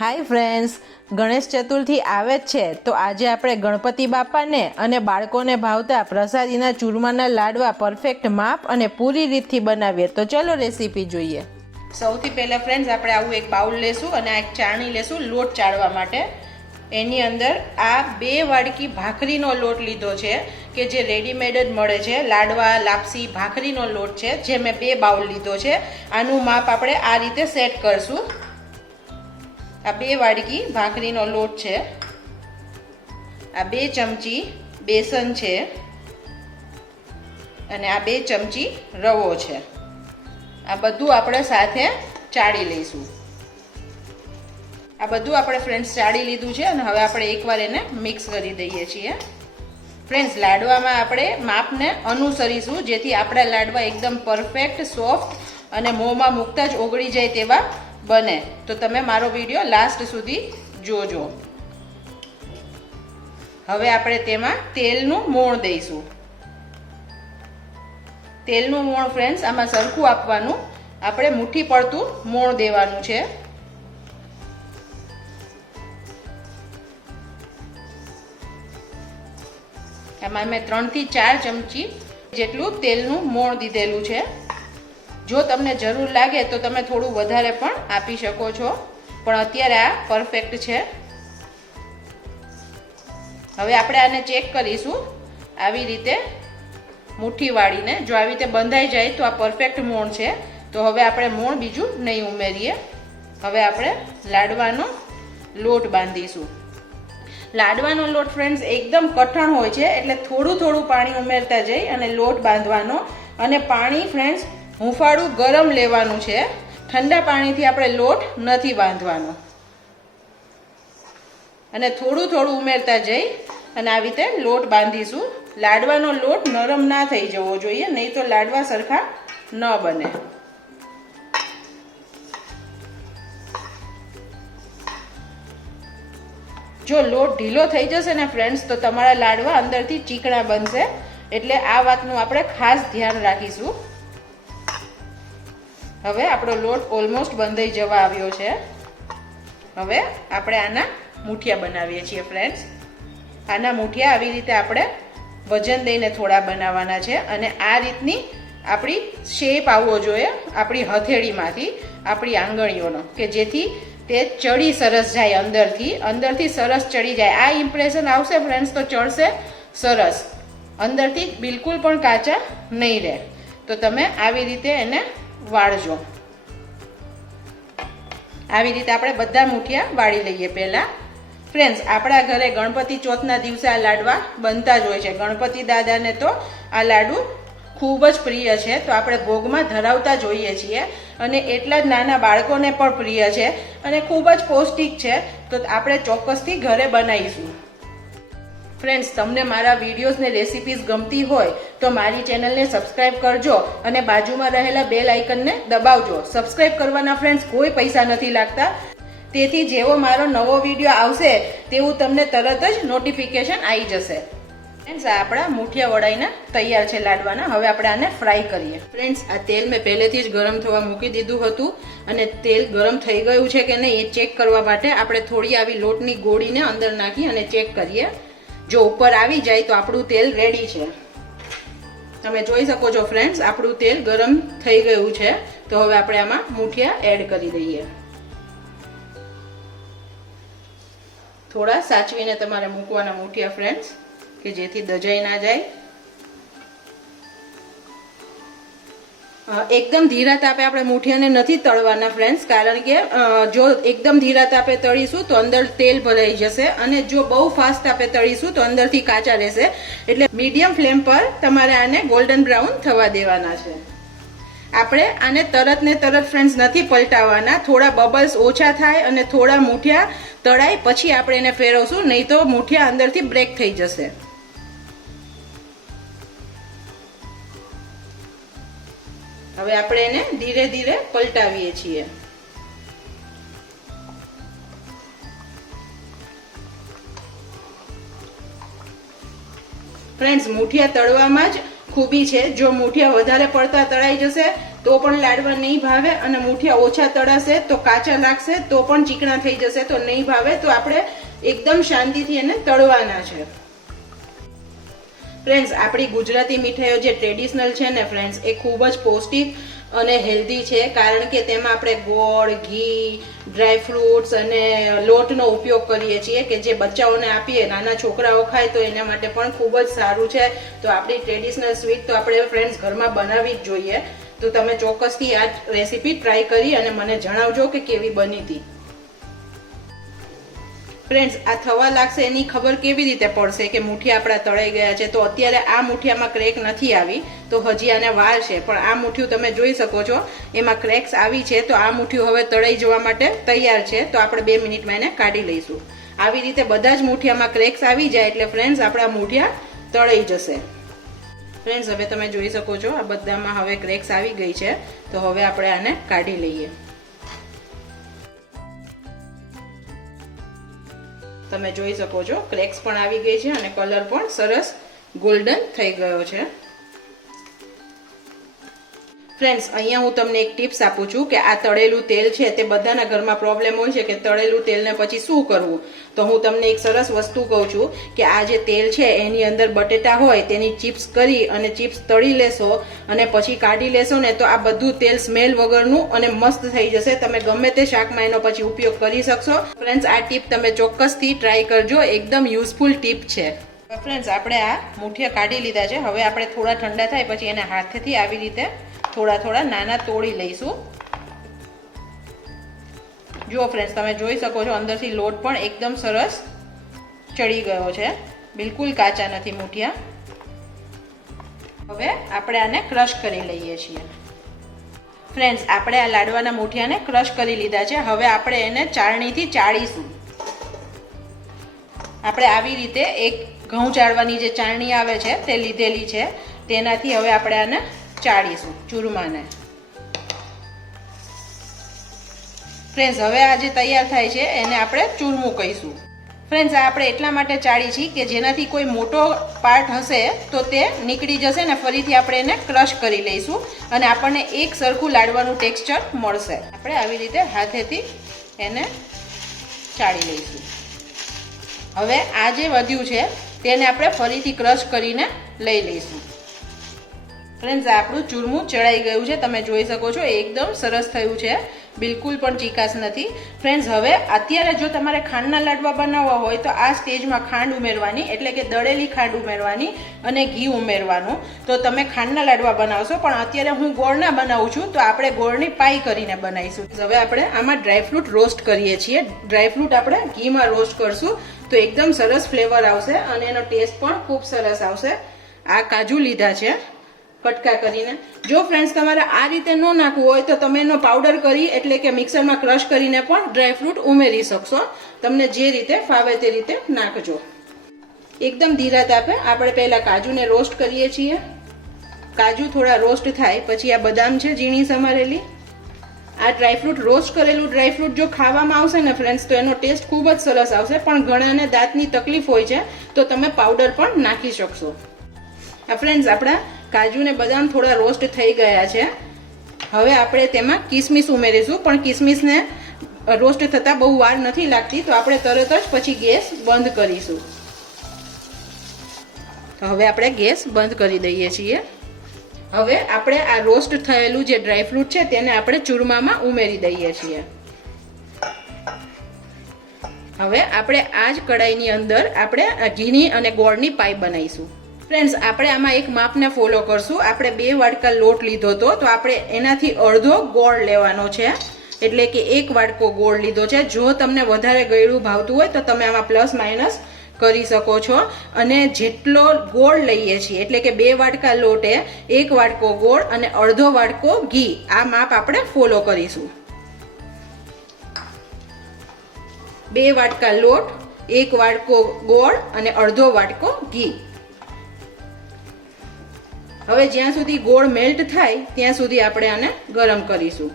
Hi friends, Ganesh Chaturthi આવે જ છે તો આજે આપણે ગણપતિ બાપાને અને બાળકોને ભાવતા પ્રસાદીના ચૂરમાના લાડવા પરફેક્ટ માપ અને પૂરી રીતથી બનાવીએ. તો ચલો રેસીપી જોઈએ. સૌથી પહેલાં ફ્રેન્ડ્સ આપણે આવું એક બાઉલ લેશું અને આ એક ચાળણી લેશું લોટ ચાળવા માટે. એની અંદર આ 2 વાડકી ભાખરીનો લોટ લીધો છે કે જે રેડીમેડ જ મળે છે. લાડવા, લાપસી, ભાખરીનો લોટ છે જે મેં 2 બાઉલ લીધો છે. આનું માપ આપણે આ રીતે સેટ કરશું. આ 2 વાડકી ભાખરીનો લોટ છે. આ 2 ચમચી બેસન છે અને આ 2 ચમચી રવો છે. આ બધું આપણે સાથે ચાળી લઈશું. આ બધું આપણે ફ્રેન્ડ્સ ચાળી લીધું છે અને હવે આપણે એકવાર એને મિક્સ કરી દઈએ છીએ. ફ્રેન્ડ્સ, લાડવામાં આપણે માપને અનુસરીશું જેથી આપણા લાડવા એકદમ પરફેક્ટ, સોફ્ટ અને મોંમાં મૂકતા જ ઓગળી જાય તેવા બને. તો તમે મારો વિડીયો લાસ્ટ સુધી જોજો. હવે આપણે તેમાં તેલનું મોણ દઈશું. તેલનું મોણ ફ્રેન્ડ્સ આમાં સરખું આપવાનું. આપણે મુઠ્ઠી પડતું મોણ દેવાનું છે. આમાં મેં 3 થી 4 ચમચી જેટલું તેલનું મોણ દીધેલું છે. જો તમને જરૂર લાગે તો તમે થોડું વધારે પણ આપી શકો છો, પણ અત્યારે આ પરફેક્ટ છે. હવે આપણે આને ચેક કરીશું આવી રીતે મુઠ્ઠી વાળીને. જો આવી રીતે બંધાઈ જાય તો આ પરફેક્ટ મોણ છે. તો હવે આપણે મોણ બીજું નહીં ઉમેરીએ. હવે આપણે લાડવાનો લોટ બાંધીશું. લાડવાનો લોટ ફ્રેન્ડ્સ એકદમ કઠણ હોય છે એટલે થોડું થોડું પાણી ઉમેરતા જઈ અને લોટ બાંધવાનો. અને પાણી ફ્રેન્ડ્સ હુંફાળું ગરમ લેવાનું છે. ઠંડા પાણીથી આપણે લોટ નથી બાંધવાનો. અને થોડું થોડું ઉમેરતા જઈ અને આવી રીતે લોટ બાંધીશું. લાડવાનો લોટ નરમ ના થઈ જવો જોઈએ, નહીં તો લાડવા સરખા ન બને. જો લોટ ઢીલો થઈ જશે ને ફ્રેન્ડ્સ તો તમારા લાડવા અંદરથી ચીકણા બનશે. એટલે આ વાતનું આપણે ખાસ ધ્યાન રાખીશું. હવે આપણો લોટ ઓલમોસ્ટ બંધાઈ જવા આવ્યો છે. હવે આપણે આના મૂઠિયા બનાવીએ છીએ ફ્રેન્ડ્સ. આના મૂઠિયા આવી રીતે આપણે વજન દઈને થોડા બનાવવાના છે અને આ રીતની આપણી શેપ આવવો જોઈએ આપણી હથેળીમાંથી, આપણી આંગળીઓનો, કે જેથી તે ચડી સરસ જાય અંદરથી સરસ ચડી જાય. આ ઇમ્પ્રેશન આવશે ફ્રેન્ડ્સ તો ચડશે સરસ. અંદરથી બિલકુલ પણ કાચા નહીં રહે. તો તમે આવી રીતે એને વાળજો. આવી રીતે આપણે બધા મૂઠિયા વાળી લઈએ. પહેલાં ફ્રેન્ડ્સ, આપણા ઘરે ગણપતિ ચોથના દિવસે આ લાડવા બનતા જ હોય છે. ગણપતિ દાદાને તો આ લાડુ ખૂબ જ પ્રિય છે, તો આપણે ભોગમાં ધરાવતા જ હોઈએ છીએ. અને એટલા જ નાના બાળકોને પણ પ્રિય છે અને ખૂબ જ પૌષ્ટિક છે. તો આપણે ચોક્કસથી ઘરે બનાવીશું. ફ્રેન્ડ્સ, તમને મારા વિડીયોઝ ને રેસિપીઝ ગમતી હોય તો મારી ચેનલને સબસ્ક્રાઇબ કરજો અને બાજુમાં રહેલા બેલ આઇકનને દબાવજો. સબસ્ક્રાઇબ કરવાના ફ્રેન્ડ્સ કોઈ પૈસા નથી લાગતા. તેથી જેવો મારો નવો વિડીયો આવશે તેવું તમને તરત જ નોટિફિકેશન આવી જશે. ફ્રેન્ડ્સ, આ આપણા મૂઠિયા વડાઈને તૈયાર છે લાડવાના. હવે આપણે આને ફ્રાય કરીએ. ફ્રેન્ડ્સ, આ તેલ મેં પહેલેથી જ ગરમ થવા મૂકી દીધું હતું અને તેલ ગરમ થઈ ગયું છે કે નહીં એ ચેક કરવા માટે આપણે થોડી આવી લોટની ગોળીને અંદર નાખી અને ચેક કરીએ. જો ઉપર આવી જાય તો આપણું તેલ રેડી છે. તમે જોઈ શકો છો ફ્રેન્ડ્સ, આપણું તેલ ગરમ થઈ ગયું છે. તો હવે આપણે આમાં મૂઠિયા એડ કરી દઈએ. થોડા સાચવીને તમારે મૂકવાના મૂઠિયા ફ્રેન્ડ્સ, કે જેથી દજાઈ ના જાય. એકદમ ધીરા તાપે આપણે મૂઠિયાને નથી તળવાના ફ્રેન્ડ્સ, કારણ કે જો એકદમ ધીરા તાપે તળીશું તો અંદર તેલ ભરાઈ જશે અને જો બહુ ફાસ્ટ તાપે તળીશું તો અંદરથી કાચા રહેશે. એટલે મીડિયમ ફ્લેમ પર તમારે આને ગોલ્ડન બ્રાઉન થવા દેવાના છે. આપણે આને તરત ને તરત ફ્રેન્ડ્સ નથી પલટાવવાના. થોડા બબલ્સ ઓછા થાય અને થોડા મૂઠિયા તળાય પછી આપણે એને ફેરવશું, નહીં તો મૂઠિયા અંદરથી બ્રેક થઈ જશે. હવે આપણે એને ધીરે ધીરે પલટાવીએ છીએ. ફ્રેન્ડ્સ, મૂઠિયા તળવામાં જ ખૂબી છે. જો મૂઠિયા વધારે પડતા તળાઈ જશે તો પણ લાડવા નહીં ભાવે, અને મુઠિયા ઓછા તળાશે તો કાચા લાગશે તો પણ ચીકણા થઈ જશે તો નહીં ભાવે. તો આપણે એકદમ શાંતિથી એને તળવાના છે. ફ્રેન્ડ્સ, આપણી ગુજરાતી મીઠાઈઓ જે ટ્રેડિશનલ છે ને ફ્રેન્ડ્સ, એ ખૂબ જ પૌષ્ટિક અને હેલ્ધી છે, કારણ કે તેમાં આપણે ગોળ, ઘી, ડ્રાય ફ્રૂટ્સ અને લોટનો ઉપયોગ કરીએ છીએ કે જે બચ્ચાઓને આપીએ, નાના છોકરાઓ ખાય તો એના માટે પણ ખૂબ જ સારું છે. તો આપણી ટ્રેડિશનલ સ્વીટ તો આપણે ફ્રેન્ડ્સ ઘરમાં બનાવવી જ જોઈએ. તો તમે ચોક્કસથી આ રેસીપી ટ્રાય કરી અને મને જણાવજો કે કેવી બની હતી. ફ્રેન્ડ્સ, આ થવા લાગશે એની ખબર કેવી રીતે પડશે કે મુઠિયા આપણા તળાઈ ગયા છે? તો અત્યારે આ મુઠિયામાં ક્રેક નથી આવી, તો હજી આને વાર છે, પણ આ મુઠિયું તમે જોઈ શકો છો એમાં ક્રેક્સ આવી છે. તો આ મુઠિયું હવે તળાઈ જવા માટે તૈયાર છે. તો આપણે 2 મિનિટમાં એને કાઢી લઈશું. આવી રીતે બધા જ મુઠિયામાં ક્રેક્સ આવી જાય એટલે ફ્રેન્ડ્સ આપણા મુઠિયા તળાઈ જશે. ફ્રેન્ડ્સ, હવે તમે જોઈ શકો છો આ બધામાં હવે ક્રેક્સ આવી ગઈ છે. તો હવે આપણે આને કાઢી લઈએ. તમે જોઈ શકો છો ક્રેક્સ પણ આવી ગઈ છે અને કલર પણ સરસ ગોલ્ડન થઈ ગયો છે. ફ્રેન્ડ્સ, અહીંયા હું તમને એક ટિપ્સ આપું છું કે આ તળેલું તેલ છે તે બધાના ઘરમાં પ્રોબ્લેમ હોય છે કે તળેલું તેલને પછી શું કરવું. તો હું તમને એક સરસ વસ્તુ કહું છું કે આ જે તેલ છે એની અંદર બટેટા હોય તેની ચિપ્સ કરી અને ચિપ્સ તળી લેશો અને પછી કાઢી લેશો ને તો આ બધું તેલ સ્મેલ વગરનું અને મસ્ત થઈ જશે. તમે ગમે તે શાકમાં એનો પછી ઉપયોગ કરી શકશો. ફ્રેન્ડ્સ, આ ટીપ તમે ચોક્કસથી ટ્રાય કરજો, એકદમ યુઝફુલ ટીપ છે. ફ્રેન્ડ્સ, આપણે આ મુઠિયા કાઢી લીધા છે. હવે આપણે થોડા ઠંડા થાય પછી એને હાથેથી આવી રીતે થોડા નાના તોડી લઈશું. જુઓ ફ્રેન્ડ્સ, તમે જોઈ શકો છો અંદરથી લોટ પણ એકદમ સરસ ચડી ગયો છે, બિલકુલ કાચા નથી મુઠિયા. હવે આપણે આને ક્રશ કરી લઈએ છીએ. ફ્રેન્ડ્સ, આપણે આ લાડવાના મુઠિયાને ક્રશ કરી લીધા છે. હવે આપણે એને ચાળણીથી ચાળીશું. આપણે આવી રીતે એક ઘઉં ચાળવાની જે ચાળણી આવે છે તે લીધેલી છે, તેનાથી હવે આપણે આને ચાળીશું ચૂરમાને. ફ્રેન્ડ્સ, હવે આ જે તૈયાર થાય છે એને આપણે ચૂરમું કહીશું. ફ્રેન્ડ્સ, આ આપણે એટલા માટે ચાળી છીએ કે જેનાથી કોઈ મોટો પાર્ટ હશે તો તે નીકળી જશે ને ફરીથી આપણે એને ક્રશ કરી લઈશું અને આપણને એક સરખું લાડવાનું ટેક્સચર મળશે. આપણે આવી રીતે હાથેથી એને ચાળી લઈશું. હવે આ જે વધ્યું છે તેને આપણે ફરીથી ક્રશ કરીને લઈ લઈશું. ફ્રેન્ડ્સ, આપણું ચૂરમું ચડાઈ ગયું છે. તમે જોઈ શકો છો એકદમ સરસ થયું છે, બિલકુલ પણ ચીકાશ નથી. ફ્રેન્ડ્સ, હવે અત્યારે જો તમારે ખાંડના લાડવા બનાવવા હોય તો આ સ્ટેજમાં ખાંડ ઉમેરવાની, એટલે કે દળેલી ખાંડ ઉમેરવાની અને ઘી ઉમેરવાનું. તો તમે ખાંડના લાડવા બનાવશો, પણ અત્યારે હું ગોળના બનાવું છું તો આપણે ગોળની પાઈ કરીને બનાવીશું. હવે આપણે આમાં ડ્રાયફ્રૂટ રોસ્ટ કરીએ છીએ. ડ્રાયફ્રૂટ આપણે ઘીમાં રોસ્ટ કરશું તો એકદમ સરસ ફ્લેવર આવશે અને એનો ટેસ્ટ પણ ખૂબ સરસ આવશે. આ કાજુ લીધા છે કટકા કરીને. જો ફ્રેન્ડ્સ તમારે આ રીતે ન નાખવું હોય તો તમે એનો પાવડર કરી એટલે કે મિક્સરમાં ક્રશ કરીને પણ ડ્રાયફ્રૂટ ઉમેરી શકશો. તમને જે રીતે ફાવે તે રીતે નાખજો. એકદમ ધીરા તાપે આપણે પહેલા કાજુને રોસ્ટ કરીએ છીએ. કાજુ થોડા રોસ્ટ થાય પછી આ બદામ છે ઝીણી સમારેલી. આ ડ્રાયફ્રૂટ રોસ્ટ કરેલું ડ્રાયફ્રૂટ જો ખાવામાં આવશે ને ફ્રેન્ડ્સ તો એનો ટેસ્ટ ખૂબ જ સરસ આવશે, પણ ઘણાને દાંતની તકલીફ હોય છે તો તમે પાવડર પણ નાખી શકશો. આ ફ્રેન્ડ્સ, આપણા કાજુ ને બદામ થોડા રોસ્ટ થઈ ગયા છે. હવે આપણે તેમાં કિસમિસ ઉમેરીશું, પણ કિસમિસને રોસ્ટ થતાં બહુ વાર નથી લાગતી, તો આપણે તરત જ પછી ગેસ બંધ કરીશું. તો હવે આપણે ગેસ બંધ કરી દઈએ છીએ. હવે આપણે આ રોસ્ટ થયેલું જે ડ્રાયફ્રૂટ છે તેને આપણે ચૂરમામાં ઉમેરી દઈએ છીએ. હવે આપણે આ જ કડાઈની અંદર આપણે ઘીની અને ગોળની પાઈ બનાવીશું. ફ્રેન્ડ્સ, આપણે આમાં એક માપને ફોલો કરશું. આપણે 2 વાટકા લોટ લીધો હતો તો આપણે એનાથી અડધો ગોળ લેવાનો છે, એટલે કે 1 વાટકો ગોળ લીધો છે. જો તમને વધારે ગળ્યું ભાવતું હોય તો તમે આમાં પ્લસ માઇનસ કરી શકો છો. અને જેટલો ગોળ લઈએ છીએ એટલે કે 2 વાટકા લોટે 1 વાટકો ગોળ અને અડધો વાટકો ઘી, આ માપ આપણે ફોલો કરીશું. 2 વાટકા લોટ, 1 વાટકો ગોળ અને અડધો વાટકો ઘી. હવે જ્યાં સુધી ગોળ મેલ્ટ થાય ત્યાં સુધી આપણે આને ગરમ કરીશું.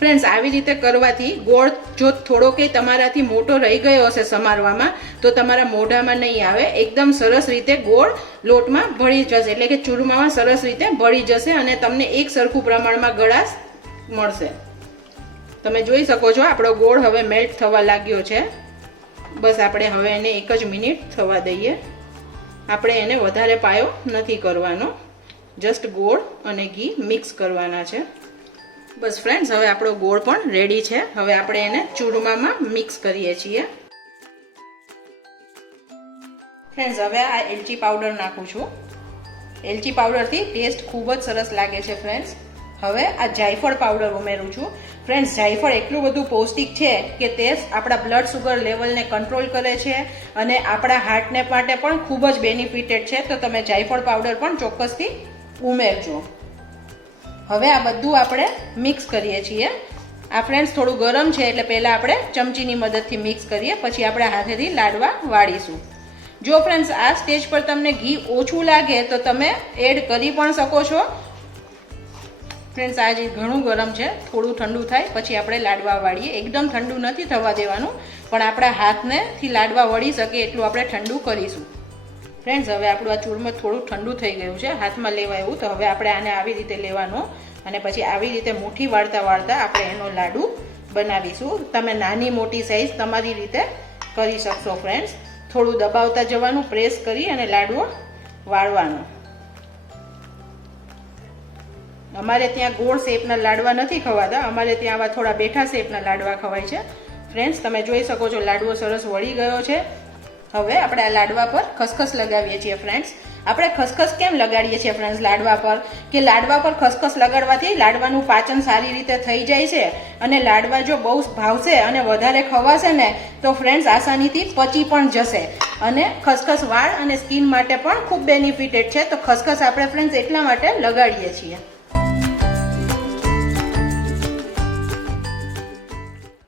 ફ્રેન્ડ્સ, આવી રીતે કરવાથી ગોળ જો થોડો કંઈ તમારાથી મોટો રહી ગયો હશે સમારવામાં તો તમારા મોઢામાં નહીં આવે. એકદમ સરસ રીતે ગોળ લોટમાં ભળી જશે, એટલે કે ચૂરમામાં સરસ રીતે ભળી જશે અને તમને એક સરખું પ્રમાણમાં ગળાશ મળશે. તમે જોઈ શકો છો આપણો ગોળ હવે મેલ્ટ થવા લાગ્યો છે. બસ આપણે હવે એને 1 જ મિનિટ થવા દઈએ. આપણે એને વધારે પાયો નથી કરવાનો, જસ્ટ ગોળ અને ઘી મિક્સ કરવાના છે. બસ ફ્રેન્ડ્સ, હવે આપણો ગોળ પણ રેડી છે. હવે આપણે એને ચૂરમામાં મિક્સ કરીએ છીએ. ફ્રેન્ડ્સ, હવે આ એલચી પાવડર નાખું છું. એલચી પાવડરથી ટેસ્ટ ખૂબ જ સરસ લાગે છે ફ્રેન્ડ્સ. હવે આ જાયફળ પાવડર ઉમેરું છું. ફ્રેન્ડ્સ, જાયફળ એટલું બધું પૌષ્ટિક છે કે તે આપણા બ્લડ સુગર લેવલને કંટ્રોલ કરે છે અને આપણા હાર્ટને માટે પણ ખૂબ જ બેનિફિટેડ છે. તો તમે જાયફળ પાવડર પણ ચોક્કસથી ઉમેરજો. હવે આ બધું આપણે મિક્સ કરીએ છીએ. આ ફ્રેન્ડ્સ થોડું ગરમ છે એટલે પહેલાં આપણે ચમચીની મદદથી મિક્સ કરીએ, પછી આપણે હાથેથી લાડવા વાળીશું. જો ફ્રેન્ડ્સ આ સ્ટેજ પર તમને ઘી ઓછું લાગે તો તમે એડ કરી પણ શકો છો. ફ્રેન્ડ્સ, આ જે ઘણું ગરમ છે, થોડું ઠંડુ થાય પછી આપણે લાડવા વાળીએ. એકદમ ઠંડુ નથી થવા દેવાનું, પણ આપણા હાથનેથી લાડવા વળી શકે એટલું આપણે ઠંડુ કરીશું. ફ્રેન્ડ્સ, હવે આપણું આ ચૂરમું થોડું ઠંડુ થઈ ગયું છે, હાથમાં લેવા એવું. તો હવે આપણે આને આવી રીતે લેવાનો અને પછી આવી રીતે મુઠ્ઠી વાળતા વાળતા આપણે એનો લાડુ બનાવીશું. તમે નાની મોટી સાઈઝ તમારી રીતે કરી શકશો. ફ્રેન્ડ્સ, થોડું દબાવતા જવાનું, પ્રેસ કરી અને લાડવો વાળવાનો. અમારે ત્યાં ગોળ શેપના લાડવા નથી ખવાતા, અમારે ત્યાં આવા થોડા બેઠા શેપના લાડવા ખવાય છે. ફ્રેન્ડ્સ, તમે જોઈ શકો છો લાડવો સરસ વળી ગયો છે. હવે આપણે આ લાડવા પર ખસખસ લગાવીએ છીએ. ફ્રેન્ડ્સ, આપણે ખસખસ કેમ લગાડીએ છીએ ફ્રેન્ડ્સ લાડવા પર? કે લાડવા પર ખસખસ લગાડવાથી લાડવાનું પાચન સારી રીતે થઈ જાય છે અને લાડવા જો બહુ ભાવશે અને વધારે ખવાશે ને તો ફ્રેન્ડ્સ આસાનીથી પચી પણ જશે. અને ખસખસ વાળ અને સ્કિન માટે પણ ખૂબ બેનિફિટેડ છે. તો ખસખસ આપણે ફ્રેન્ડ્સ એટલા માટે લગાડીએ છીએ.